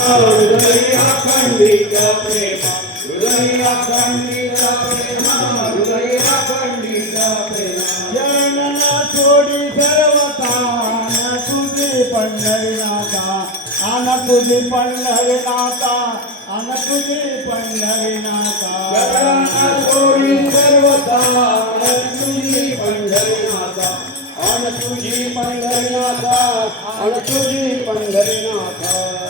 हृदय अखंडित प्रेम हृदय अखंडित प्रेम हृदय अखंडित प्रेम सोडी सर्वता आन तुझी पंढरीनाथा आन तुझी पंढरीनाथा आन तुझी पंढरीनाथा चरणा सोडी सर्वता अन तुझी पंढरीनाथा अन तुझी पंढरीनाथा अन तुझी पंढरीनाथा